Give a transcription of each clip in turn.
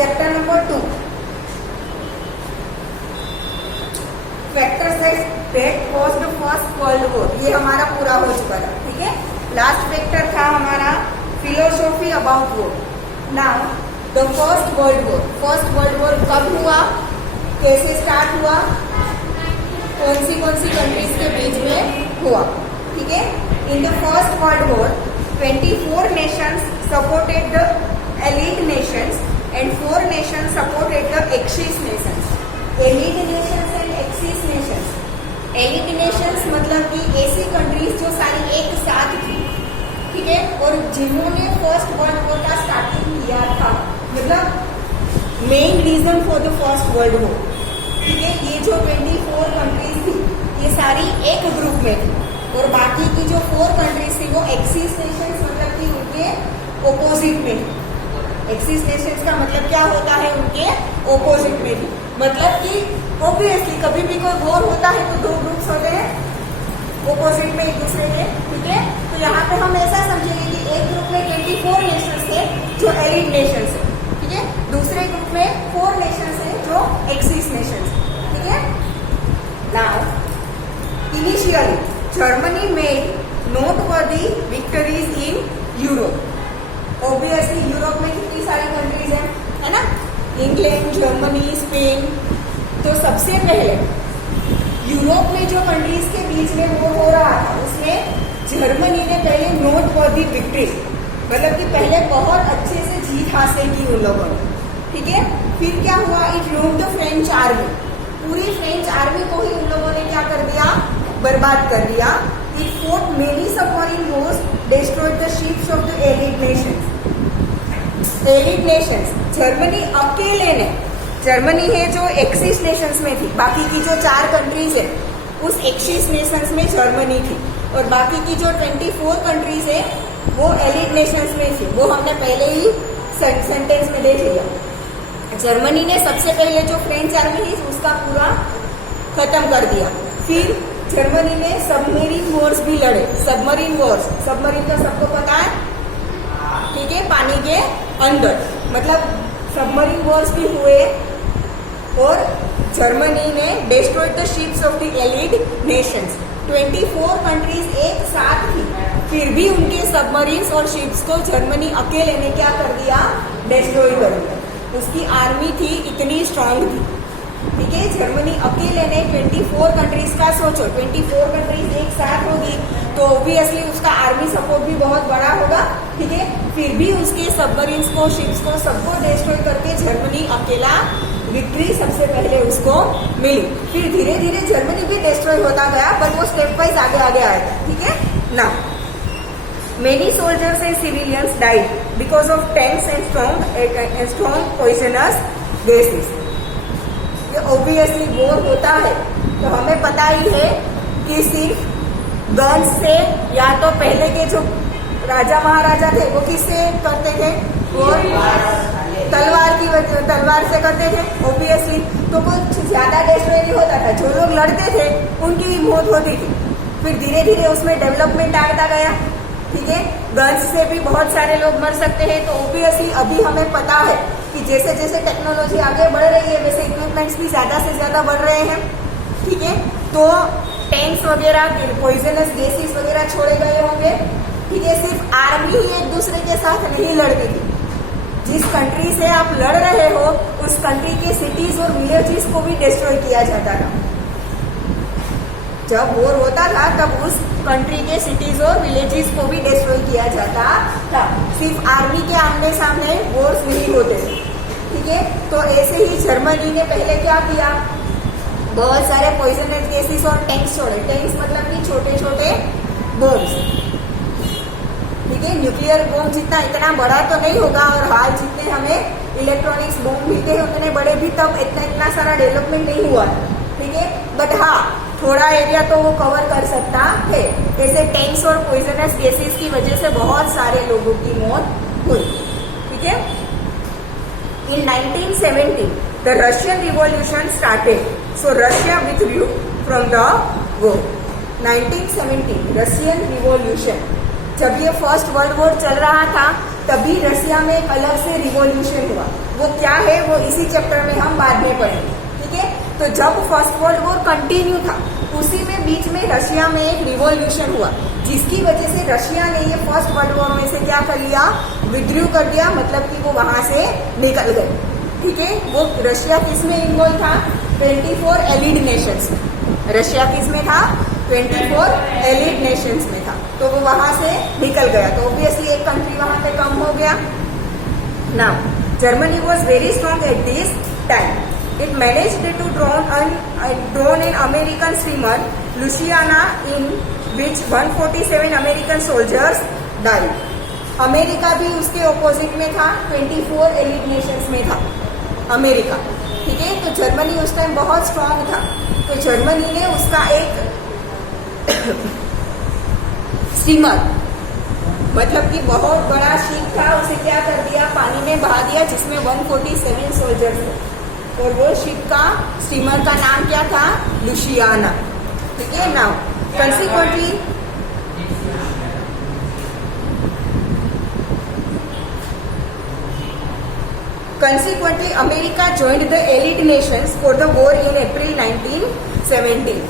Chapter number 2, factors that caused first world war, ये हमारा पूरा हो चुका था। ठीक है, लास्ट फैक्टर था हमारा philosophy about war. Now the first world war, first world war कब हुआ, कैसे स्टार्ट हुआ, कौन सी कंट्रीज के बीच में हुआ। ठीक है, in the first world war 24 nations supported the elite nations and 4 nations supported the Axis nations. Elite nations and Axis nations. Elite nations मतलब कि ऐसी कंट्रीज जो सारी एक साथ थी, ठीक है, और जिन्होंने फर्स्ट वर्ल्ड वॉर का स्टार्टिंग किया था, मतलब main reason for the first world war. ठीक है, ये जो 24 कंट्रीज थी ये सारी एक ग्रुप में थी, और बाकी की जो 4 कंट्रीज थी वो एक्सिस नेशंस मतलब कि उनके ओपोजिट में थी। एक्सिस नेशंस का मतलब क्या होता है, उनके ओपोजिट में थी, मतलब कि ऑब्वियसली कभी भी कोई वॉर होता है तो 2 ग्रुप्स होते हैं ओपोजिट में एक दूसरे के। ठीक है, तो यहाँ पे हम ऐसा समझेंगे कि एक ग्रुप में 24 नेशंस थे जो एलिट नेशंस है, ठीक है, दूसरे ग्रुप में 4 नेशंस है जो एक्सिस नेशंस। ठीक है, now initially Germany made noteworthy victories in Europe. Obviously Europe में कितनी सारी कंट्रीज है ना, इंग्लैंड, जर्मनी, स्पेन। तो सबसे पहले यूरोप में जो कंट्रीज के बीच में वो हो रहा था उसमें जर्मनी ने पहले नोटवर्दी विक्ट्री, मतलब कि पहले बहुत अच्छे से जीत हासिल की उन लोगों ने। ठीक है, फिर क्या हुआ, it roomed the French army, पूरी फ्रेंच आर्मी को ही उन लोगों ने क्या कर दिया, बर्बाद कर दिया। It fort many submarine Wars, destroyed the ships of the elite Nations. Elite Nations Germany अकेले ने, जर्मनी है जो एक्सिस नेशंस में थी, बाकी की जो 4 कंट्रीज है उस एक्सिस नेशंस में जर्मनी थी, और बाकी की जो 24 कंट्रीज है वो एलिट नेशंस में थी। वो हमने पहले ही सेंटेंस में देख लिया। जर्मनी ने सबसे पहले जो फ्रेंच आर्मी थी उसका पूरा खत्म कर दिया। फिर जर्मनी ने सबमरीन वॉर्स भी लड़े। सबमरीन वॉर्स, सबमरीन का सबको पता है, ठीक है, पानी के अंदर, मतलब सबमरीन वॉर्स भी हुए, और जर्मनी ने destroyed the ships of the elite Nations. 24 countries एक साथ थी, फिर भी उनके सबमरीन्स और शिप्स को जर्मनी अकेले ने क्या कर दिया, डिस्ट्रॉय कर दिया। उसकी आर्मी थी इतनी स्ट्रांग थी। ठीक है, जर्मनी अकेले ने 24 कंट्रीज का, सोचो 24 कंट्रीज एक साथ होगी तो ऑब्वियसली उसका आर्मी सपोर्ट भी बहुत बड़ा होगा। ठीक है, फिर भी उसके सबमरीन्स को, शिप्स को, सबको डिस्ट्रॉय करके जर्मनी अकेला विक्ट्री सबसे पहले उसको मिली। फिर धीरे धीरे जर्मनी भी डिस्ट्रॉय होता गया, बट वो स्टेप वाइज आगे आगे आया था। ठीक है ना, many soldiers and civilians died because of tanks and strong poisonous gases. ये ऑब्वियसली वॉर होता है तो हमें पता ही है कि सिर्फ गन्स से, या तो पहले के जो राजा महाराजा थे वो किससे करते थे, और तलवार से करते थे ऑब्वियसली। तो कुछ ज्यादा डिस्ट्रॉय नहीं होता था, जो लोग लड़ते थे उनकी भी मौत होती थी। फिर धीरे धीरे उसमें डेवलपमेंट आता गया। ठीक है, गन्स से भी बहुत सारे लोग मर सकते हैं। तो ऑब्वियसली अभी हमें पता है कि जैसे जैसे टेक्नोलॉजी आगे बढ़ रही है वैसे इक्विपमेंट्स भी ज्यादा से ज्यादा बढ़ रहे हैं। ठीक है, तो टैंक्स वगैरह, पॉइजनस गैसेस वगैरह छोड़े गए होंगे। ठीक है, सिर्फ आर्मी ही एक दूसरे के साथ नहीं लड़ती थी, जिस कंट्री से आप लड़ रहे हो उस कंट्री के सिटीज और विलेजेस को भी डिस्ट्रॉय किया जाता था। जब वॉर होता था तब उस कंट्री के सिटीज और विलेजेस को भी डिस्ट्रॉय किया जाता था, सिर्फ आर्मी के आमने सामने वॉर्स नहीं होते थे। ठीक है, तो ऐसे ही जर्मनी ने पहले क्या किया, बहुत सारे पॉइजनस गैसेस और टैंक्स छोड़े। टैंक्स मतलब कि छोटे छोटे बॉम्ब्स। ठीक है, न्यूक्लियर बॉम्ब जितना इतना बड़ा तो नहीं होगा, और हाल जितने हमें इलेक्ट्रॉनिक्स बॉम्ब मिलते हैं उतने बड़े भी तब इतना सारा डेवलपमेंट नहीं हुआ। ठीक है, बट हाँ थोड़ा एरिया तो वो कवर कर सकता है। जैसे टैंक्स और पॉइजनस गैसेस की वजह से बहुत सारे लोगों की मौत हुई। ठीक है, इन 1917 the Russian revolution started, so Russia withdrew from the war. 1917 Russian revolution, जब ये फर्स्ट वर्ल्ड वॉर चल रहा था तभी रशिया में एक अलग से रिवॉल्यूशन हुआ। वो क्या है वो इसी चैप्टर में हम बाद में पढ़ेंगे, ठीक है। तो जब फर्स्ट वर्ल्ड वॉर कंटिन्यू था उसी में बीच में रशिया में एक रिवॉल्यूशन हुआ, जिसकी वजह से रशिया ने ये फर्स्ट वर्ल्ड वॉर में से क्या कर लिया, विद्रू कर दिया, मतलब कि वो वहां से निकल गए, ठीक है। वो रशिया किस में इन्वॉल्व था, 24 एलिड नेशंस में। रशिया किस में था, 24 एलिड नेशंस में था, तो वो वहां से निकल गया, तो ऑब्वियसली एक कंट्री वहां पे कम हो गया। Now Germany was very strong at this time. It managed to drown an American steamer, Louisiana, in which 147 American soldiers died. America भी उसके ऑपोजिट में था, 24 एलिड नेशंस में था अमेरिका, ठीक है। तो जर्मनी उस टाइम बहुत स्ट्रांग था, तो जर्मनी ने उसका एक स्टीमर, मतलब कि बहुत बड़ा शिप था, उसे क्या कर दिया, पानी में बहा दिया, जिसमें 147 सोल्जर्स थे, और वो शिप का स्टीमर का नाम क्या था, लुसियाना, ठीक है। Now Consequently, America joined the Allied nations for the war in April 1917.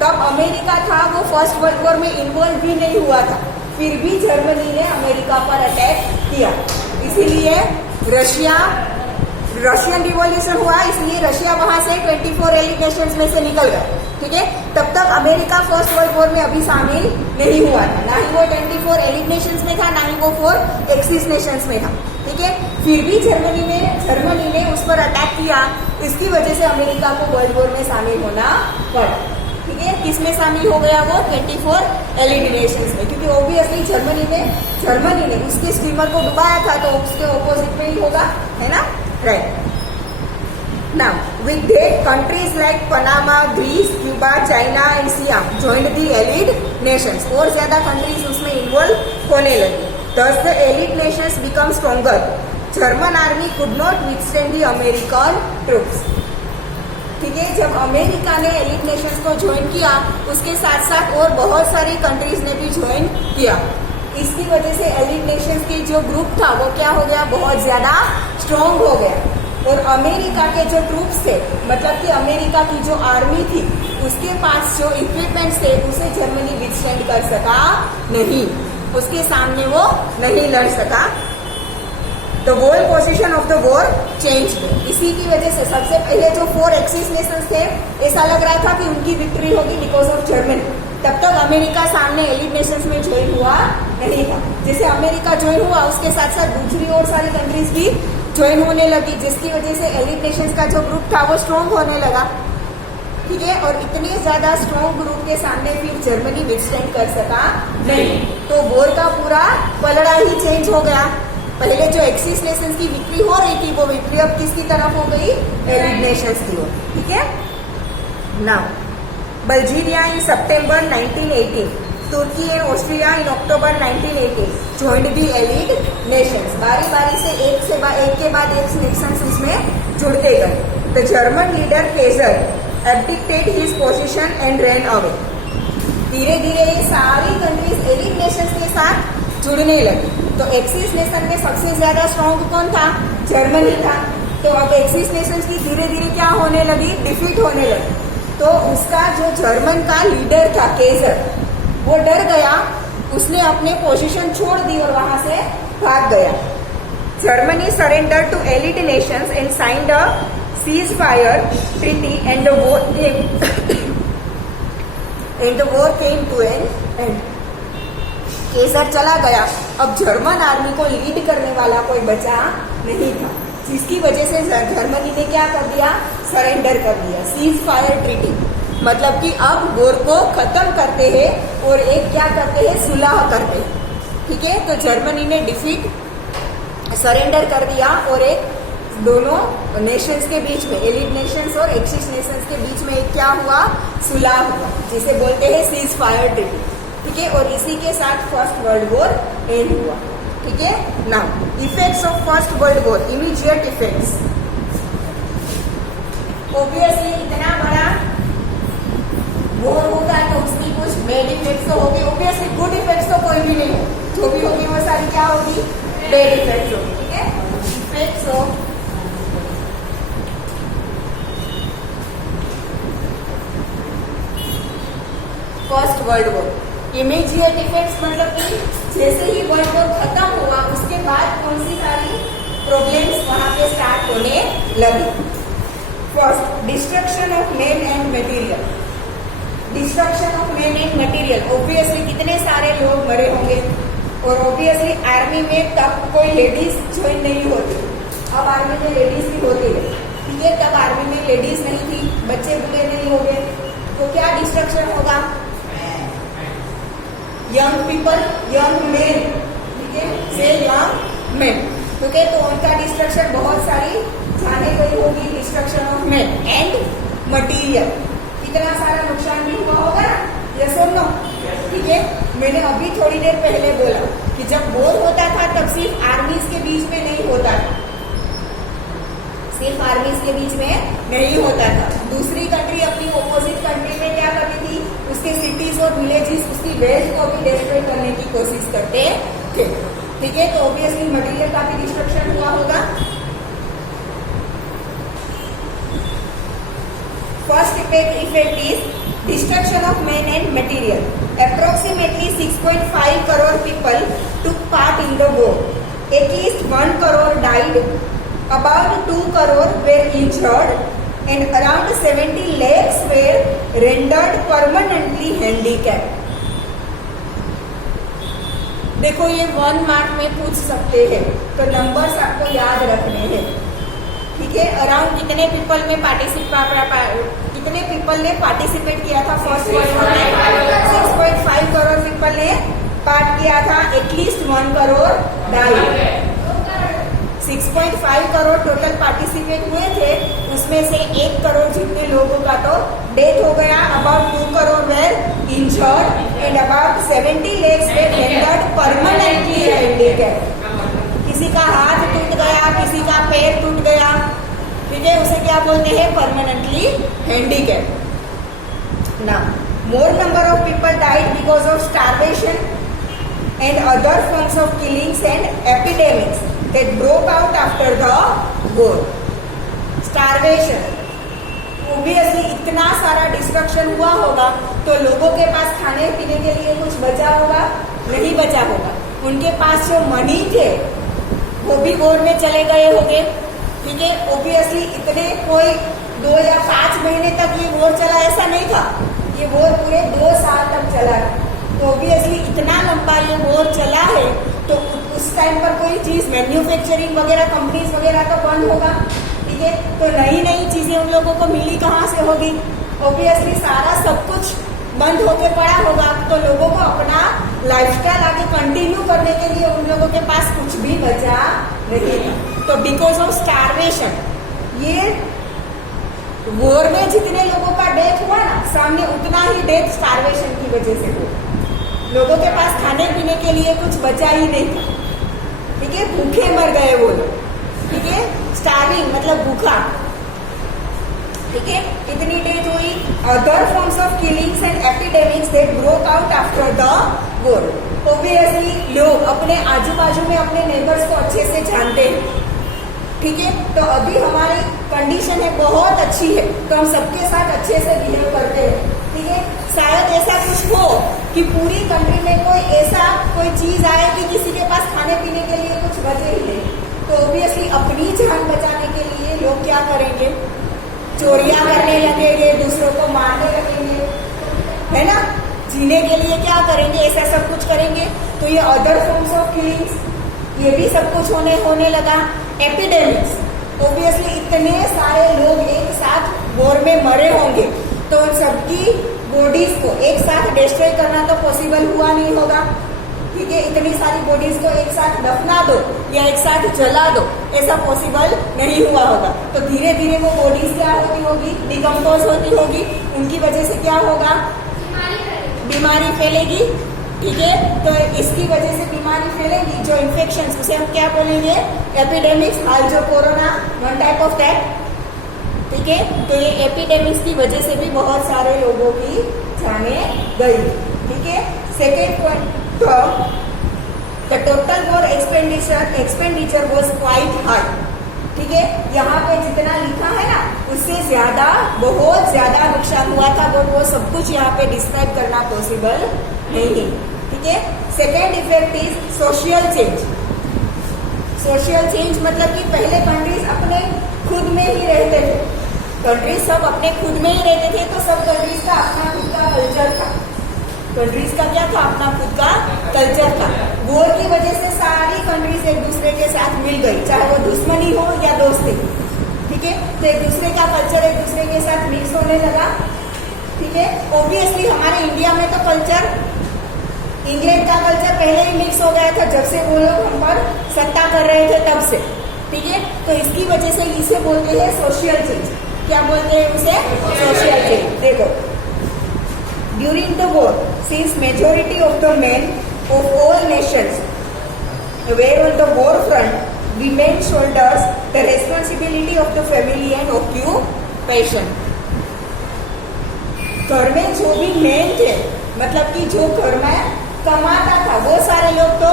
तब अमेरिका था वो फर्स्ट वर्ल्ड वॉर में इन्वॉल्व भी नहीं हुआ था, फिर भी जर्मनी ने अमेरिका पर अटैक किया, इसीलिए रशियन रिवॉल्यूशन हुआ, इसलिए रशिया वहां से 24 एलिड नेशंस में से निकल गया, ठीक है। तब तक अमेरिका फर्स्ट वर्ल्ड वॉर में अभी शामिल नहीं हुआ था, ना ही वो 24 एलिड नेशंस में था, ना ही वो 4 एक्सिस नेशंस में था, ठीक है। फिर भी जर्मनी ने उस पर अटैक किया, इसकी वजह से अमेरिका को वर्ल्ड वॉर में शामिल होना पड़ा, ठीक है। किस में शामिल हो गया वो, 24 एलिड नेशंस में, क्योंकि ऑब्वियसली जर्मनी ने उसके स्टीमर को डुबाया था, तो उसके ऑपोजिट में ही होगा, है ना, right. Now, with that, countries like Panama, Greece, Cuba, China and Siam joined the Allied nations. और ज्यादा कंट्रीज उसमें इन्वॉल्व होने लगी। Thus, the Allied nations become stronger. German army could not withstand the American troops. ठीक है, जब America ने एलिड Nations को ज्वाइन किया, उसके साथ साथ और बहुत सारी कंट्रीज ने भी ज्वाइन किया। इसकी वजह से एलिड नेशंस की जो ग्रुप था वो क्या हो गया, बहुत ज्यादा स्ट्रॉन्ग हो गया, और अमेरिका के जो ट्रूप्स थे, मतलब कि अमेरिका की जो आर्मी थी, उसके पास जो इक्विपमेंट्स थे उसे जर्मनी विथस्टैंड कर सका नहीं, उसके सामने वो नहीं लड़ सका। The whole position of the war change. इसी की वजह से सबसे पहले जो 4 एक्सिस नेशंस थे, ऐसा लग रहा था कि उनकी विक्ट्री होगी बिकॉज ऑफ जर्मनी। तब तक अमेरिका सामने एलिड नेशंस में ज्वाइन हुआ नहीं था। जैसे अमेरिका ज्वाइन हुआ, उसके साथ साथ दूसरी और सारी कंट्रीज भी ज्वाइन होने लगी, जिसकी वजह से एलिड नेशंस का जो ग्रुप था वो स्ट्रॉन्ग होने लगा, ठीक है। और इतने ज्यादा स्ट्रॉन्ग ग्रुप के सामने फिर जर्मनी विथस्टैंड कर सका नहीं, तो वॉर का पूरा पलड़ा ही चेंज हो गया। पहले जो एक्सिस नेशंस की विक्ट्री हो रही थी, वो विक्ट्री अब किसकी तरफ हो गई, एलिड नेशंस की ओर, ठीक है। Now Bulgaria in September 1918, Turkey and Austria in October 1918 joined the allied nations. बारी बारी से एक के बाद एक नेशंस इसमें जुड़ते गए। The German leader Kjær abdicated his position and ran away. धीरे धीरे ये सारी कंट्रीज एलिड नेशंस के साथ जुड़ने लगी। तो एक्सिस नेशन में सबसे ज्यादा स्ट्रॉन्ग कौन था, जर्मनी था। तो अब एक्सिस नेशंस की धीरे धीरे क्या होने लगी, डिफीट होने लगी। तो उसका जो जर्मन का लीडर था केजर, वो डर गया, उसने अपने पोजीशन छोड़ दी और वहां से भाग गया। Germany surrender to allied nations and signed a cease fire treaty and the war came to an end. Kaiser चला गया, अब जर्मन आर्मी को लीड करने वाला कोई बचा नहीं था, जिसकी वजह से जर्मनी ने क्या कर दिया, सरेंडर कर दिया। सीज फायर ट्रीटी मतलब कि अब वॉर को खत्म करते हैं और एक क्या करते हैं, सुलह करते हैं, ठीक है। तो जर्मनी ने डिफीट सरेंडर कर दिया और एक दोनों नेशंस के बीच में, एलिड नेशंस और एक्सिस नेशंस के बीच में एक क्या हुआ, सुलह हुआ, जिसे बोलते हैं सीज फायर ट्रीटी, ठीक है। और इसी के साथ फर्स्ट वर्ल्ड वॉर एंड हुआ, ठीक है। Now effects of first world war, immediate effects. Obviously इतना बड़ा वॉर होगा तो उसकी कुछ बैड इफेक्ट्स तो होगी, ऑब्वियसली गुड इफेक्ट्स तो कोई भी नहीं हो, जो भी होगी वो सारी क्या होगी, बैड इफेक्ट्स होगी, ठीक है। Effects of first world war. Immediate effects मतलब कि जैसे ही वर्ल्ड वॉर खत्म हुआ उसके बाद कौन सी सारी प्रॉब्लम्स वहां पे स्टार्ट होने लगी। First, destruction of man and material. Destruction of man and material, obviously कितने सारे लोग मरे होंगे, और ऑब्वियसली आर्मी में तब कोई लेडीज ज्वाइन नहीं होती, अब आर्मी में लेडीज भी होती है, ठीक है। तब आर्मी में लेडीज नहीं थी, बच्चे बूढ़े नहीं हो गए, तो क्या डिस्ट्रक्शन होगा? यंग पीपल, यंग मेन, ठीक है, से यंग मेन, ठीक है। तो उनका डिस्ट्रक्शन बहुत सारी जाने गई होगी, destruction of man and material, कितना सारा नुकसान भी हुआ होगा ना, यस और नो, ठीक है। मैंने अभी थोड़ी देर पहले बोला कि जब वॉर होता था तब सिर्फ आर्मीज के बीच में नहीं होता था, सिर्फ आर्मीज के बीच में नहीं होता था। दूसरी कंट्री अपनी ऑपोजिट कंट्री में क्या करती थी, उसके सिटीज और विलेजेस, उसकी वेल्थ को भी डिस्ट्रॉय करने की कोशिश करते थे, ठीक है। तो ऑब्वियसली मटेरियल का भी डिस्ट्रक्शन हुआ होगा। First effect is destruction of man and material. Approximately 6.5 crore people took part in the war. At least 1 crore died, about 2 crore were injured, and around 70 lakhs were rendered permanently handicapped. देखो ये 1 mark में पूछ सकते हैं, तो numbers आपको याद रखने हैं, ठीक है। अराउंड कितने पीपल में कितने पीपल ने पार्टिसिपेट किया था फर्स्ट वर्ल्ड वॉर में? 6.5 करोड़ पीपल ने पार्ट किया था, at least 1 crore died. 6.5 crore total participate हुए थे, उसमें से 1 करोड़ जितने लोगों का तो डेथ हो गया, about 2 crore were injured, and about 70 lakhs were rendered permanently handicapped। किसी का हाथ टूट गया, किसी का पैर टूट गया, ठीक है, उसे क्या बोलते हैं? Permanently handicap. Now more number of people died because of starvation and other forms of killings and epidemics that broke out after the war. Starvation, obviously इतना सारा डिस्ट्रक्शन हुआ होगा तो लोगों के पास खाने पीने के लिए कुछ बचा होगा? नहीं बचा होगा। उनके पास जो मनी थे वो भी वॉर में चले गए होंगे, ठीक है। ऑब्वियसली इतने कोई 2 या 5 महीने तक ये वॉर चला ऐसा नहीं था, ये वॉर पूरे 2 साल तक चला। तो ऑब्वियसली इतना लंबा ये वॉर चला है तो उस टाइम पर कोई चीज मैन्युफैक्चरिंग वगैरह कंपनीज वगैरह तो बंद होगा, ठीक है। तो नई नई चीजें उन लोगों को मिली कहाँ से होगी? ऑब्वियसली सारा सब कुछ बंद होके पड़ा होगा, तो लोगों को अपना लाइफस्टाइल आगे कंटिन्यू करने के लिए उन लोगों के पास कुछ भी बचा नहीं था। तो बिकॉज ऑफ स्टारवेशन, ये वॉर में जितने लोगों का डेथ हुआ ना, सामने उतना ही डेथ स्टारवेशन की वजह से हुआ। लोगों के पास खाने पीने के लिए कुछ बचा ही नहीं था, ठीक है, भूखे मर गए वो लोग, ठीक है। स्टार्विंग मतलब भूखा, ठीक है, इतनी डेथ हुई। Other forms of killings and epidemics that broke out after the war. Obviously लोग अपने आजू बाजू में अपने नेबर्स को अच्छे से जानते हैं, ठीक है। तो अभी हमारी कंडीशन है बहुत अच्छी है, तो हम सबके साथ अच्छे से बिहेव करते हैं, ठीक है। शायद ऐसा कुछ हो कि पूरी कंट्री में कोई चीज आए कि किसी के पास खाने पीने के लिए कुछ बचे ही नहीं, तो ऑब्वियसली अपनी जान बचाने के लिए लोग क्या करेंगे? चोरियां करने लगेंगे, दूसरों को मारने लगेंगे, है ना। जीने के लिए क्या करेंगे? ऐसा सब कुछ करेंगे। तो ये अदर फॉर्म्स ऑफ किलिंग्स, ये भी सब कुछ होने लगा। एपिडेमिक्स, ऑब्वियसली इतने सारे लोग एक साथ वॉर में मरे होंगे तो उन सबकी बॉडीज को एक साथ डिस्ट्रॉय करना तो पॉसिबल हुआ नहीं होगा, ठीक है। इतनी सारी बॉडीज को एक साथ दफना दो या एक साथ जला दो, ऐसा पॉसिबल नहीं हुआ होगा। तो धीरे धीरे वो बॉडीज क्या होती होगी? डिकम्पोज होती होगी। उनकी वजह से क्या होगा? बीमारी फैलेगी, ठीक है। तो इसकी वजह से बीमारी फैलेगी, जो इन्फेक्शन, उसे हम क्या बोलेंगे? एपिडेमिक्स। हाल जो corona, one type of that, ठीक है। तो ये एपिडेमिक्स की वजह से भी बहुत सारे लोगों की जाने गई, ठीक है। सेकेंड पॉइंट, तो the total war expenditure was quite high. ठीक है, यहाँ पे जितना लिखा है ना उससे ज्यादा, बहुत ज्यादा नुकसान हुआ था, बट वो सब कुछ यहाँ पे डिस्क्राइब करना पॉसिबल नहीं। ठीक है, second effect is social change. Social change मतलब कि पहले कंट्रीज अपने खुद में ही रहते थे, कंट्रीज सब अपने खुद में ही रहते थे, तो सब कंट्रीज का अपना खुद का कल्चर था। कंट्रीज का क्या था? अपना खुद का कल्चर था। वॉर की वजह से सारी कंट्रीज एक दूसरे के साथ मिल गई, चाहे वो दुश्मनी हो या दोस्ती। ठीक है, तो एक दूसरे का कल्चर एक दूसरे के साथ मिक्स होने लगा। ठीक है, ऑब्वियसली हमारे इंडिया में तो कल्चर, इंग्लैंड का कल्चर पहले ही मिक्स हो गया था, जब से वो लोग हम पर सत्ता कर रहे थे तब से। ठीक है, तो इसकी वजह से इसे बोलते हैं सोशल चेंज। क्या बोलते हैं उसे? Social change. देखो, during the war, since majority of the men of all nations were on the war front, women shoulders the responsibility of the family and occupation. घर में जो भी मेन थे, मतलब कि जो घर में कमाता था, वो सारे लोग तो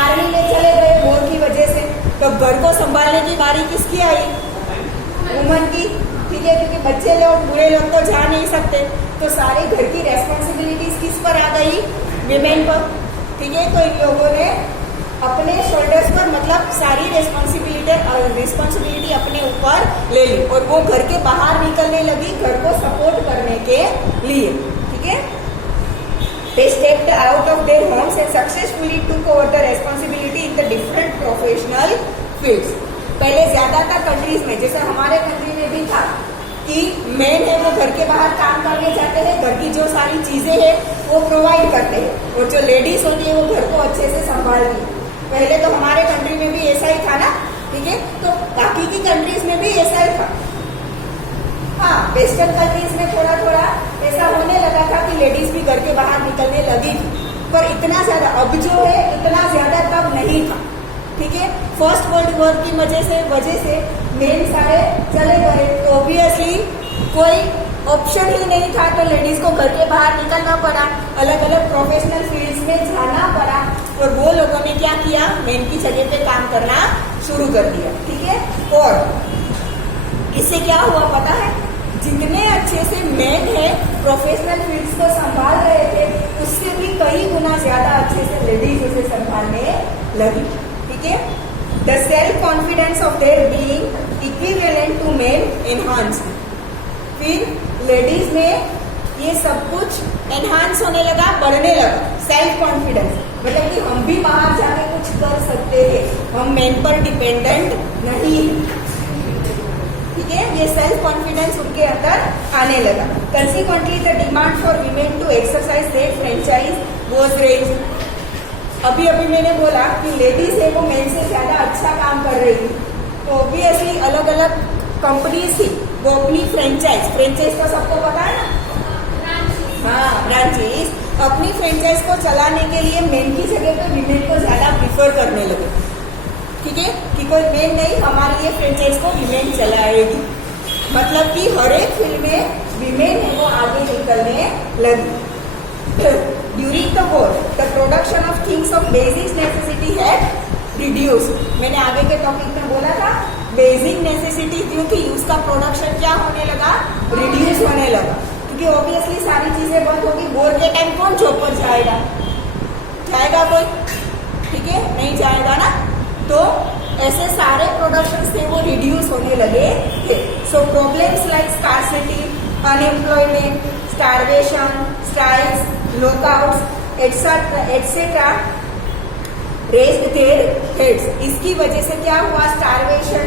आर्मी में चले गए वॉर की वजह से, तो घर को संभालने की बारी किसकी आई? वुमन की। ठीक है, क्योंकि बच्चे लोग, बुरे लोग तो जा नहीं सकते, तो सारे घर की रेस्पॉन्सिबिलिटीज किस पर आ गई? विमेन पर। ठीक है, तो इन लोगों ने अपने शोल्डर्स पर, मतलब सारी रिस्पॉन्सिबिलिटी अपने ऊपर ले ली और वो घर के बाहर निकलने लगी घर को सपोर्ट करने के लिए। ठीक है, they stepped out of their homes and successfully took over the responsibility in the different professional fields. पहले ज्यादातर कंट्रीज में, जैसे हमारे कंट्री में भी था कि मेन है वो घर के बाहर काम करने जाते हैं, घर की जो सारी चीजें हैं वो प्रोवाइड करते हैं, और जो लेडीज होती है वो घर को अच्छे से संभालती है। पहले तो हमारे कंट्री में भी ऐसा ही था ना। ठीक है, तो बाकी की कंट्रीज में भी ऐसा ही था। हाँ, वेस्टर्न कंट्रीज में थोड़ा थोड़ा ऐसा होने लगा था कि लेडीज भी घर के बाहर निकलने लगी थी, पर इतना ज्यादा अब जो है इतना ज्यादा तब नहीं था। ठीक है, फर्स्ट वर्ल्ड वॉर की वजह से मेन सारे चले गए, तो ऑब्वियसली कोई ऑप्शन ही नहीं था, तो लेडीज को घर के बाहर निकलना पड़ा, अलग अलग प्रोफेशनल फील्ड्स में जाना पड़ा, और वो लोगों ने क्या किया? मेन की जगह पे काम करना शुरू कर दिया। ठीक है, और इससे क्या हुआ पता है? जितने अच्छे से मेन है प्रोफेशनल फील्ड्स को संभाल रहे थे, उससे भी कई गुना ज्यादा अच्छे से लेडीज उसे संभालने लगी। ठीक है, the self confidence of their being equivalent to men enhanced. फिर लेडीज में ये सब कुछ एनहांस होने लगा, बढ़ने लगा। सेल्फ कॉन्फिडेंस मतलब कि हम भी बाहर जाके कुछ कर सकते हैं, हम मेन पर डिपेंडेंट नहीं। ठीक है, ये सेल्फ कॉन्फिडेंस उनके अंदर आने लगा। Consequently the demand for women to exercise their franchise was raised. अभी मैंने बोला कि लेडीज है वो मेन से ज्यादा अच्छा काम कर रही थी, तो ऑब्वियसली अलग अलग कंपनीज थी, वो अपनी फ्रेंचाइज तो सबको पता है ना, हाँ, ब्रांचेस, अपनी फ्रेंचाइज को चलाने के लिए मेन की जगह पे विमेन को ज्यादा प्रिफर करने लगे। ठीक है, कि कोई मेन नहीं, हमारी ये फ्रेंचाइज को विमेन चलाएगी, मतलब कि हर एक फील्ड में विमेन है वो आगे निकलने लगी। During the war, the production of things of basic necessity had reduced. मैंने आगे के टॉपिक में बोला था बेसिक नेसेसिटी क्योंकि उसका प्रोडक्शन क्या होने लगा? रिड्यूस होने लगा, क्योंकि ऑब्वियसली सारी चीजें बंद होगी। वॉर के टाइम कौन जॉब पर जाएगा? जाएगा कोई? ठीक है, नहीं जाएगा ना। तो ऐसे सारे प्रोडक्शन थे वो रिड्यूस होने लगे थे। सो problems like scarcity, unemployment, starvation, strikes, lockouts etcetera raised their heads. इसकी वजह से क्या हुआ? स्टार्वेशन,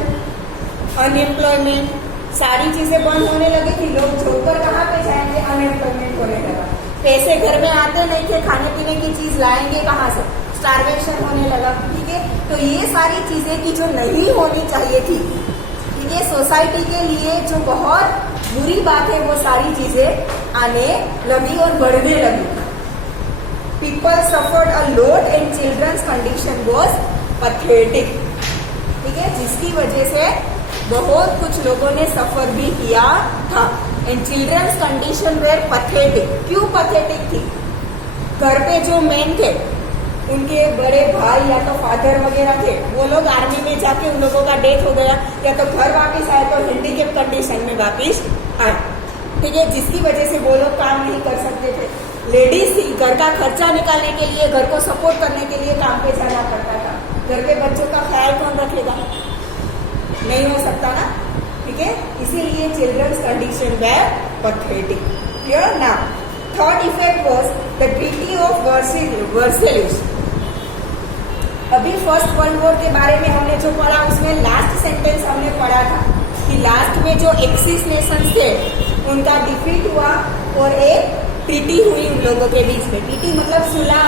अनएम्प्लॉयमेंट, सारी चीजें बंद होने लगी थी। लोग जॉब पर कहाँ पे जाएंगे? अनएम्प्लॉयमेंट होने लगा, पैसे घर में आते नहीं थे, खाने पीने की चीज लाएंगे कहाँ से? स्टार्वेशन होने लगा। ठीक है, तो ये सारी चीजें की जो नहीं होनी चाहिए थी, ठीक है, सोसाइटी के लिए जो बहुत बुरी बात है, वो सारी चीजें आने लगी और बढ़ने लगी। People suffered a lot and children's condition was pathetic. ठीक है, जिसकी वजह से बहुत कुछ लोगों ने सफर भी किया था। And children's condition were pathetic. क्यों पैथेटिक थी? घर पे जो मेन थे उनके बड़े भाई या तो फादर वगैरह थे, वो लोग आर्मी में जाके उन लोगों का डेथ हो गया, या तो घर वापस आए तो हैंडीकेप कंडीशन में वापस आए, ठीक है, जिसकी वजह से वो लोग काम नहीं कर सकते थे। लेडीज थी, घर का खर्चा निकालने के लिए, घर को सपोर्ट करने के लिए काम पे जाना पड़ता था। घर पे बच्चों का ख्याल कौन रखेगा? नहीं हो सकता ना, ठीक है, इसीलिए childrens condition were pathetic. Clear ना? Third effect was the treaty of Versailles. अभी फर्स्ट वर्ल्ड वॉर के बारे में हमने जो पढ़ा उसमें लास्ट सेंटेंस हमने पढ़ा था कि लास्ट में जो एक्सिस नेशंस थे उनका डिफीट हुआ और एक ट्रीटी हुई उन लोगों के बीच में। ट्रीटी मतलब सुलह,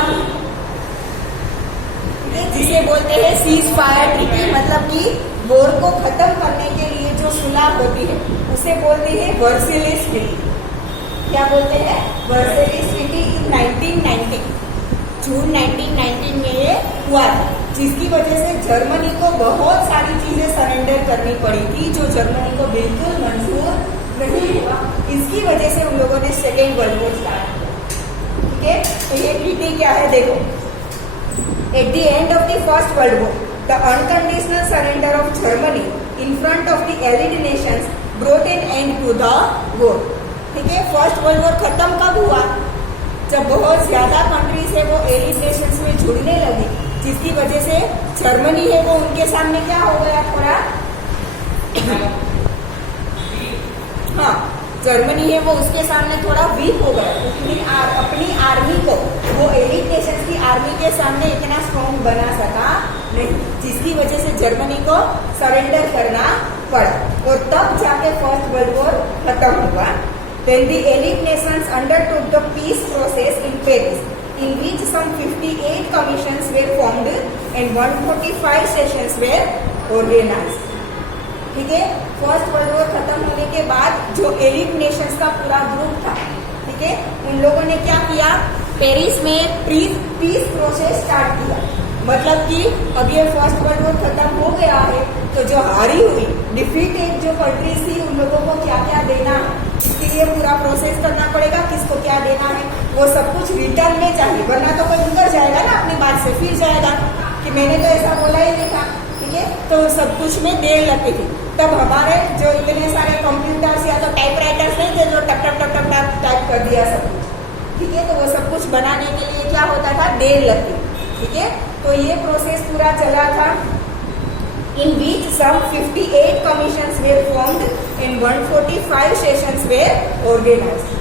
जिसे बोलते हैं सीज फायर ट्रीटी, मतलब कि वॉर को खत्म करने के लिए जो सुलह होती है उसे बोलते हैं वर्सेलिस ट्रीटी। क्या बोलते हैं? वर्सेलिस ट्रीटी इन 1990, जून 1919 में ये हुआ था, जिसकी वजह से जर्मनी को बहुत सारी चीजें सरेंडर करनी पड़ी थी जो जर्मनी को बिल्कुल मंजूर नहीं हुआ। इसकी वजह से उन लोगों ने सेकेंड वर्ल्ड वॉर स्टार्ट किया, ठीक है। तो ये ट्रीटी क्या है देखो, at the end of the first world war the unconditional surrender of Germany in front of the allied nations brought an end to the war, ठीक है। फर्स्ट वर्ल्ड वॉर खत्म कब हुआ? जब बहुत ज्यादा कंट्रीज है वो एलिड नेशंस में जुड़ने लगी, जिसकी वजह से जर्मनी है वो उनके सामने क्या हो गया, थोड़ा हाँ, जर्मनी है वो उसके सामने थोड़ा वीक हो गया। अपनी आर्मी को वो एलिड नेशंस की आर्मी के सामने इतना स्ट्रॉन्ग बना सका नहीं, जिसकी वजह से जर्मनी को सरेंडर करना पड़ा और तब जाके फर्स्ट वर्ल्ड वॉर खत्म हुआ। Then the Allied nations undertook the peace process in Paris, in which some 58 commissions were formed and 145 sessions were organized. ठीक है, फर्स्ट वर्ल्ड वॉर खत्म होने के बाद जो एलिड नेशंस का पूरा ग्रुप था, ठीक है, उन लोगों ने क्या किया, पेरिस में पीस प्रोसेस स्टार्ट किया। मतलब कि अब ये फर्स्ट वर्ल्ड वॉर खत्म हो गया है तो जो हारी हुई डिफीटेड जो कंट्रीज थी उन लोगों को क्या क्या देना है, इसके लिए पूरा प्रोसेस करना पड़ेगा, किसको क्या देना है वो सब कुछ रिटर्न में चाहिए, वरना तो कोई मुकर जाएगा ना अपनी बात से, फिर जाएगा कि मैंने तो ऐसा बोला ही नहीं था, ठीक है। तो सब कुछ में देर लगती थी। तब हमारे जो इतने सारे कंप्यूटर्स या तो टाइपराइटर्स नहीं थे जो टप टप टप टप टप टाइप कर दिया सब कुछ, ठीक है, तो वो सब कुछ बनाने के लिए क्या होता था, देर लगती, ठीक है। तो ये प्रोसेस पूरा चला था। In which some 58 commissions were formed and 145 sessions were organized.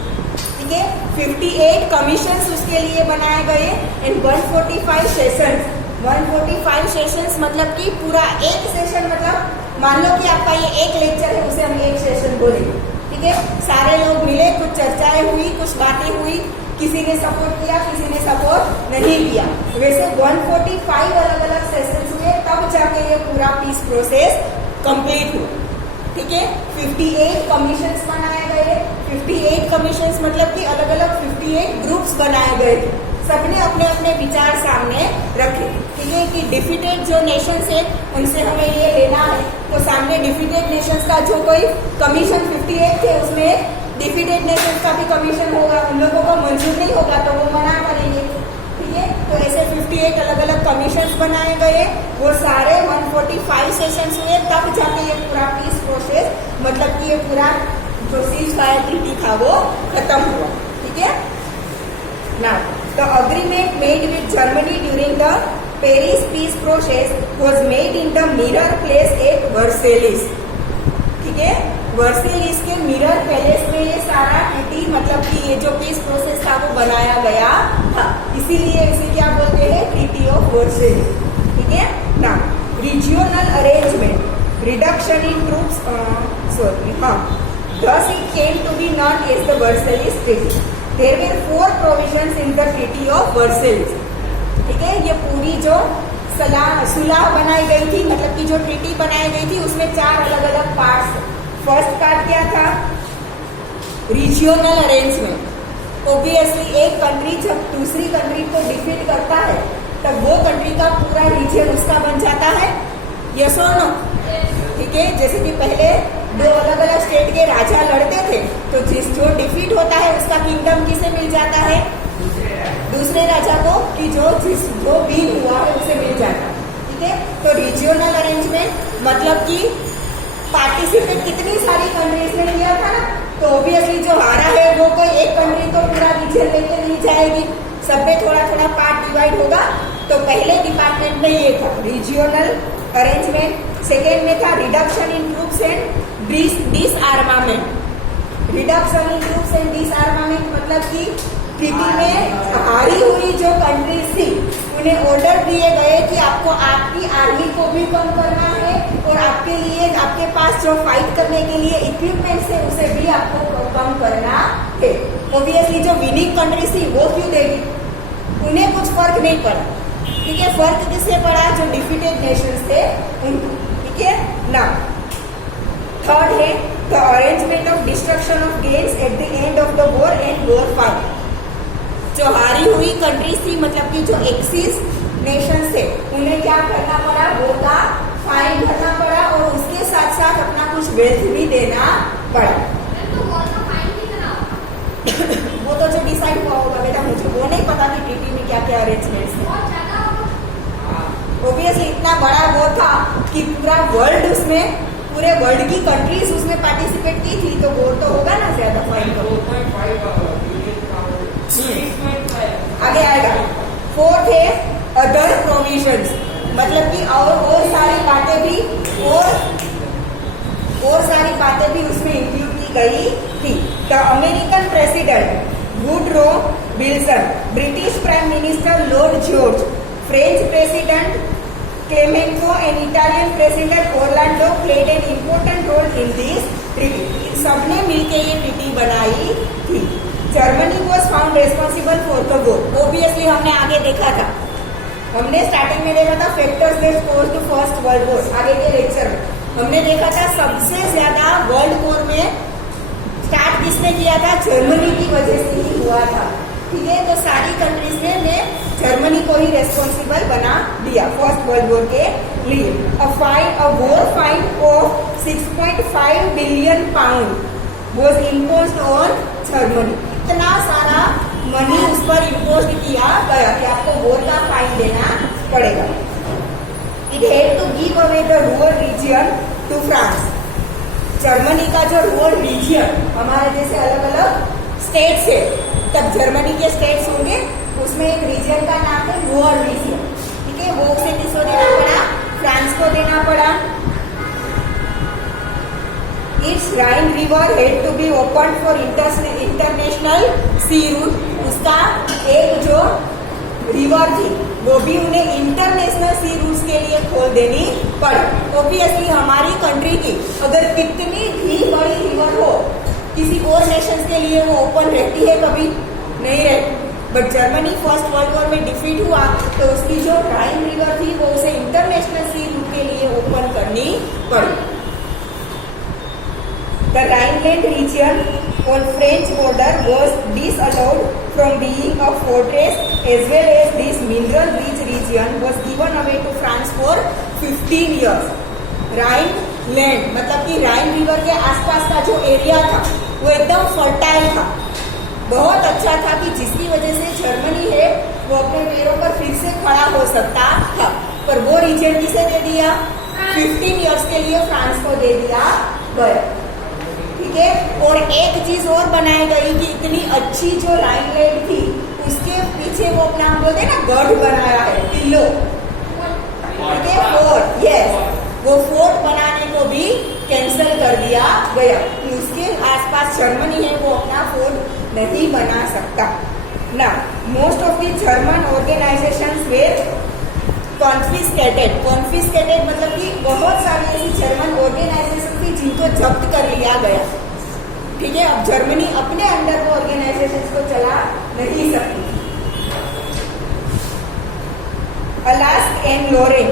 ठीक है, 58 commissions उसके लिए बनाए गए and 145 sessions. 145 sessions मतलब कि पूरा एक सेशन, मतलब मान लो कि आपका ये एक लेक्चर है, उसे हम एक सेशन बोलेंगे, ठीक है। सारे लोग मिले, कुछ चर्चाएं हुई, कुछ बातें हुई, किसी ने सपोर्ट किया, किसी ने सपोर्ट नहीं किया, वैसे 145 अलग अलग सेशंस हुए, तब जाके ये पूरा पीस प्रोसेस कंप्लीट हुआ, ठीक है। 58 कमीशंस बनाए गए, 58 कमीशंस मतलब कि अलग अलग 58 ग्रुप्स बनाए गए थे, सबने अपने अपने विचार सामने रखे, ठीक है, कि डिफीटेड जो नेशंस है उनसे हमें ये लेना है, तो सामने डिफीटेड नेशंस का जो कोई कमीशन 58 थे उसमें डिफीटेड नेशंस का भी कमीशन होगा, उन लोगों को मंजूर नहीं होगा तो वो मना करेंगे, ठीक है। तो ऐसे 58 अलग अलग कमीशंस बनाए गए, वो सारे 145 सेशंस हुए, तब जाके ये पूरा पीस प्रोसेस, मतलब कि ये पूरा जो सीज फायर ट्रीटी था वो खत्म हुआ, ठीक है ना। The agreement made with Germany during the Paris peace process was made in the mirror place at Versailles, ठीक है। वर्सेलिस के मिरर पैलेस में ये सारा ट्रीटी, मतलब कि ये जो पीस प्रोसेस था वो बनाया गया था, इसीलिए इसे क्या बोलते हैं, ट्रीटी ऑफ वर्सेलिस, ठीक है ना। Regional arrangement, reduction in troops, thus it came to be known as the Versailles Treaty. There were 4 provisions in the Treaty of Versailles, ठीक है। ये पूरी जो सुलह बनाई गई थी, मतलब कि जो ट्रीटी बनाई गई थी उसमें 4 अलग अलग पार्ट्स। फर्स्ट पार्ट क्या था, रीजियोनल अरेंजमेंट। ऑब्वियसली एक कंट्री जब दूसरी कंट्री को डिफीट करता है तब वो कंट्री का पूरा रीजन उसका बन जाता है, यस और नो, ठीक है। जैसे कि पहले 2 अलग अलग स्टेट के राजा लड़ते थे, तो जो डिफीट होता है उसका किंगडम किसे मिल जाता है, दूसरे राजा को कि जो विन हुआ है उसे मिल जाता। ठीक है, तो रीजियोनल अरेंजमेंट मतलब कि पार्टिसिपेट कितनी सारी कंट्रीज ने किया था ना, तो ऑब्वियसली जो हारा है वो कोई एक कंट्री तो पूरा रीजन लेके नहीं जाएगी, सब में थोड़ा थोड़ा पार्ट डिवाइड होगा। तो पहले डिपार्टमेंट में ये था रीजियोनल अरेंजमेंट। सेकेंड में था reduction in troops and डिसआर्मामेंट। Reduction in troops and डिसआर्मामेंट मतलब कि ट्रीटी में हारी हुई जो कंट्रीज थी उन्हें ऑर्डर दिए गए कि आपको आपकी आर्मी को भी कम करना है और आपके लिए आपके पास जो फाइट करने के लिए इक्विपमेंट्स है उसे भी आपको कम करना है। ऑब्वियसली जो विनिंग कंट्रीज थी वो क्यों देगी, उन्हें कुछ फर्क नहीं पड़ा। ठीक है, फर्क किससे पड़ा, जो डिफीटेड नेशंस थे उनको। ठीक है ना। थर्ड है the arrangement of destruction of gains eight the end of the war and war fight. जो हारी हुई कंट्रीज थी मतलब कि जो एक्सिस नेशंस थे उन्हें क्या करना पड़ा, वो का फाइन भरना पड़ा और उसके साथ साथ अपना कुछ वेल्थ भी देना पड़ा। वो तो जो डिसाइड हुआ होगा बेटा, मुझे वो नहीं पता कि ट्रीटी में क्या क्या अरेंजमेंट्स है। ऑब्वियसली इतना बड़ा वो था कि पूरा वर्ल्ड उसमें, पूरे वर्ल्ड की कंट्रीज उसमें पार्टिसिपेट की थी, तो वो तो होगा ना ज्यादा फाइन का। आगे आएगा। फोर्थ है अदर प्रोविजंस मतलब कि और सारी बातें भी और सारी बातें भी उसमें इंक्लूड की गई थी। The American president Woodrow Wilson, British prime minister Lord George, French president Clemenceau and Italian president Orlando played an important role in this treaty. सबने मिलकर ये ट्रीटी बनाई थी। Germany was found responsible for the war. Obviously हमने आगे देखा था, हमने स्टार्टिंग में देखा था factors that caused first world war. आगे के लेक्चर में हमने देखा था सबसे ज्यादा वर्ल्ड वॉर में स्टार्ट किसने किया था, जर्मनी की वजह से ही हुआ था। ठीक है, तो सारी कंट्रीज ने जर्मनी को ही रेस्पॉन्सिबल बना दिया फर्स्ट वर्ल्ड वॉर के लिए। A war fine of 6.5 billion pound was imposed on Germany. इतना सारा मनी उस पर इम्पोज किया गया कि आपको वॉर का फाइन देना पड़ेगा। It had to give away the rural region to France. Germany का जो रूरल रीजन, हमारे जैसे अलग अलग स्टेट्स है, तब जर्मनी के स्टेट्स होंगे, उसमें एक रीजन का नाम है रूरल रीजन। ठीक है, वो उसे किसको देना पड़ा, फ्रांस को देना पड़ा। Its Rhine River had to be opened for international sea route। उसका एक जो रिवर थी वो भी उन्हें इंटरनेशनल सी रूट्स के लिए खोल देनी पड़ी। ऑब्वियसली हमारी कंट्री की अगर कितनी भी बड़ी रिवर हो, किसी और नेशंस के लिए वो ओपन रहती है, कभी नहीं रहती। But Germany first world war में डिफीट हुआ तो उसकी जो राइन रिवर थी वो उसे इंटरनेशनल सी रूट के लिए ओपन करनी पड़ी। The Rhineland region on French border was disallowed from being a fortress, as well as this mineral-rich region was given away to France for 15 years. Rhineland मतलब कि राइन रिवर के आसपास का जो एरिया था वो एकदम फर्टाइल था, बहुत अच्छा था, कि जिसकी वजह से जर्मनी है वो अपने पैरों पर फिर से खड़ा हो सकता था। पर वो रीजन किसे दे दिया, 15 इयर्स के लिए फ्रांस को दे दिया गया। ठीक है, और एक चीज और बनाई गई कि इतनी अच्छी जो राइनलैंड थी उसके पीछे वो अपना बोलते हैं ना गढ़ बनाया है, किलो। ठीक है, फोर्ट, यस, वो फोर्ट बनाने को भी कैंसिल कर दिया गया कि उसके आसपास जर्मनी है वो अपना फोर्ट नहीं बना सकता ना। Most of the German organisations were confiscated. Confiscated मतलब कि बहुत सारी ऐसी जर्मन ऑर्गेनाइजेशन थी जिनको जब्त कर लिया गया। ठीक है, अब जर्मनी अपने अंडर वो ऑर्गेनाइजेशन को चला नहीं सकती। Alsace and Lorraine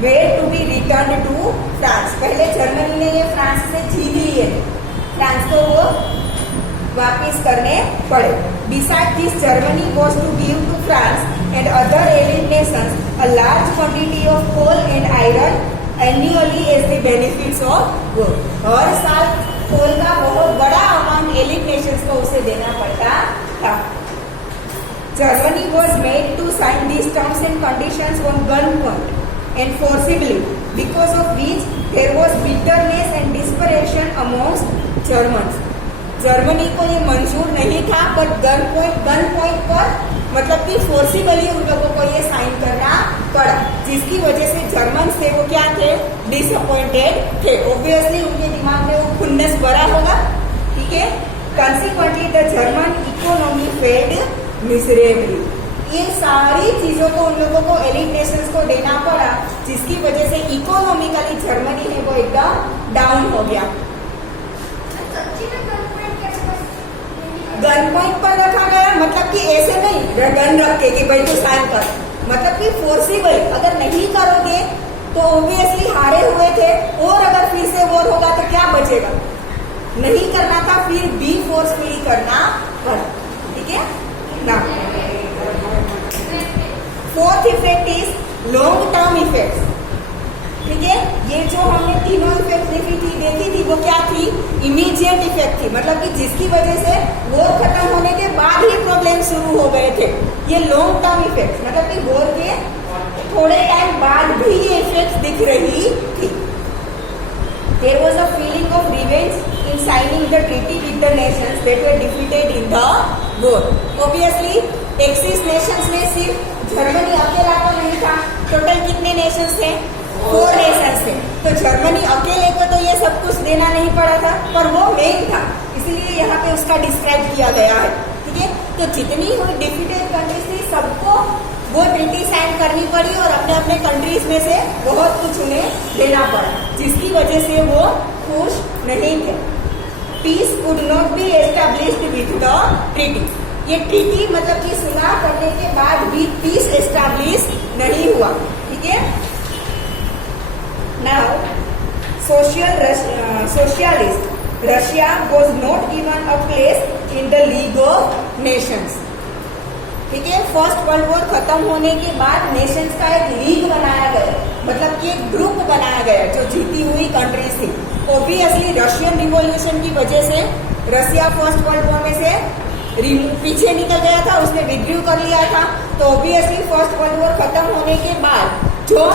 were to be return to France. पहले जर्मनी ने ये फ्रांस से छीन लिए, फ्रांस को वो वापिस करने पड़े। Beside this Germany was to give to France and other allied nations a large quantity of coal and iron annually as the benefits of war। हर साल कोल का बहुत बड़ा अमाउंट एलिड नेशंस को उसे देना पड़ता था। Germany was made to sign these terms and conditions on gunpoint and forcibly, because of which there was bitterness and desperation amongst Germans. Germany को ये मंजूर नहीं था, बट गन पॉइंट पर मतलब कि फोर्सिबली उन लोगों को ये साइन करना पड़ा, जिसकी वजह से जर्मन थे वो क्या थे, डिसअपॉइंटेड थे. ऑब्वियसली उनके दिमाग में वो खुन्नस भरा होगा. ठीक है. Consequently the German economy failed miserably. ये सारी चीजों को उन लोगों को एलिट नेशंस को देना पड़ा, जिसकी वजह से इकोनॉमिकली जर्मनी है वो एकदम डाउन हो गया. गन पॉइंट पर रखा गया, मतलब कि ऐसे नहीं गन रख के कि भाई तू साइन कर, मतलब कि फोर्सिबल. अगर नहीं करोगे तो ऑब्वियसली हारे हुए थे, और अगर फिर से वॉर होगा तो क्या बचेगा. नहीं करना था, फिर भी फोर्सफुली करना पड़ा. ठीक है ना. Fourth effect is long term effect. ठीक है. ये जो हमने तीनों इफेक्ट देखी थी वो क्या थी, इमीडिएट इफेक्ट थी, मतलब कि जिसकी वजह से वॉर खत्म होने के बाद ही प्रॉब्लम शुरू हो गए थे. ये लॉन्ग टर्म इफेक्ट, मतलब कि वॉर के थोड़े टाइम बाद भी ये इफेक्ट दिख रही थी. There was a feeling of revenge in signing the treaty with the nations that were defeated in the war. Obviously, Axis nations में सिर्फ जर्मनी अकेला तो नहीं था. टोटल कितने नेशंस थे, 4 नेशंस थे. तो जर्मनी अकेले को तो ये सब कुछ देना नहीं पड़ा था, पर वो मेन था, इसलिए यहाँ पे उसका डिस्क्राइब किया गया है. ठीक है. तो जितनी हुई डिफीटेड कंट्रीज थी सबको वो ट्रीटी साइन करनी पड़ी, और अपने अपने कंट्रीज में से बहुत कुछ उन्हें देना पड़ा, जिसकी वजह से वो खुश नहीं थे. Peace would not be established with the treaty. ये ट्रीटी मतलब कि सुलह करने के बाद भी पीस एस्टैब्लिश नहीं हुआ. ठीक है. Now, socialist Russia was not given a place in the League of Nations. ठीक है. फर्स्ट वर्ल्ड वॉर खत्म होने के बाद नेशंस का एक लीग बनाया गया, मतलब कि एक ग्रुप बनाया गया जो जीती हुई कंट्रीज थी. ऑब्वियसली रशियन रिवॉल्यूशन की वजह से रशिया फर्स्ट वर्ल्ड वॉर में से पीछे निकल गया था, उसने विड्रू कर लिया था. तो ऑब्वियसली फर्स्ट वर्ल्ड वॉर खत्म होने के बाद जो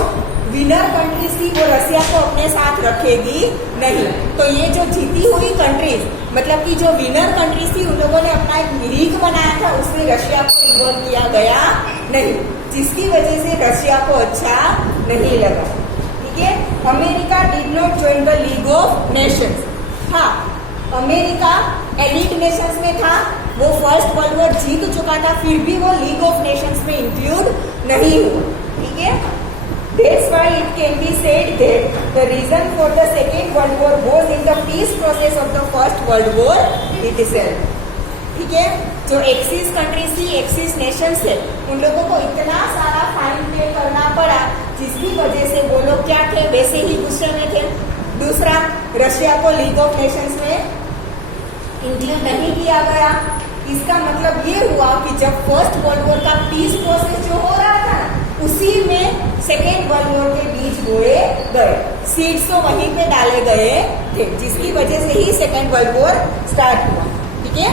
विनर कंट्रीज थी वो रशिया को अपने साथ रखेगी नहीं. तो ये जो जीती हुई कंट्रीज, मतलब कि जो विनर कंट्रीज थी, उन लोगों ने अपना एक लीग बनाया था, उसमें रशिया को इन्वॉल्व किया गया नहीं, जिसकी वजह से रशिया को अच्छा नहीं लगा. ठीक है. America did not join the league of Nations. हाँ, अमेरिका एलिट नेशंस में था, वो फर्स्ट वर्ल्ड वॉर जीत चुका था, फिर भी वो लीग ऑफ नेशंस में इंक्लूड नहीं हुआ. ठीक है. That's why it can be said that the reason for the Second World War was in the peace process of the First World War itself. ठीक है. जो एक्सिस कंट्रीज थी, axis Nations थे, उन लोगों को इतना सारा फाइन पे करना पड़ा, जिसकी वजह से वो लोग क्या थे, वैसे ही गुस्से में थे. दूसरा, रशिया को लीग ऑफ नेशंस में इंक्लूड नहीं किया गया. इसका मतलब ये हुआ कि जब फर्स्ट वर्ल्ड वॉर का पीस प्रोसेस जो हो रहा था, उसी में सेकेंड वर्ल्ड वॉर के बीच बोए गए, सीड्स तो वहीं पे डाले गए थे, जिसकी वजह से ही सेकेंड वर्ल्ड वॉर स्टार्ट हुआ. ठीक है.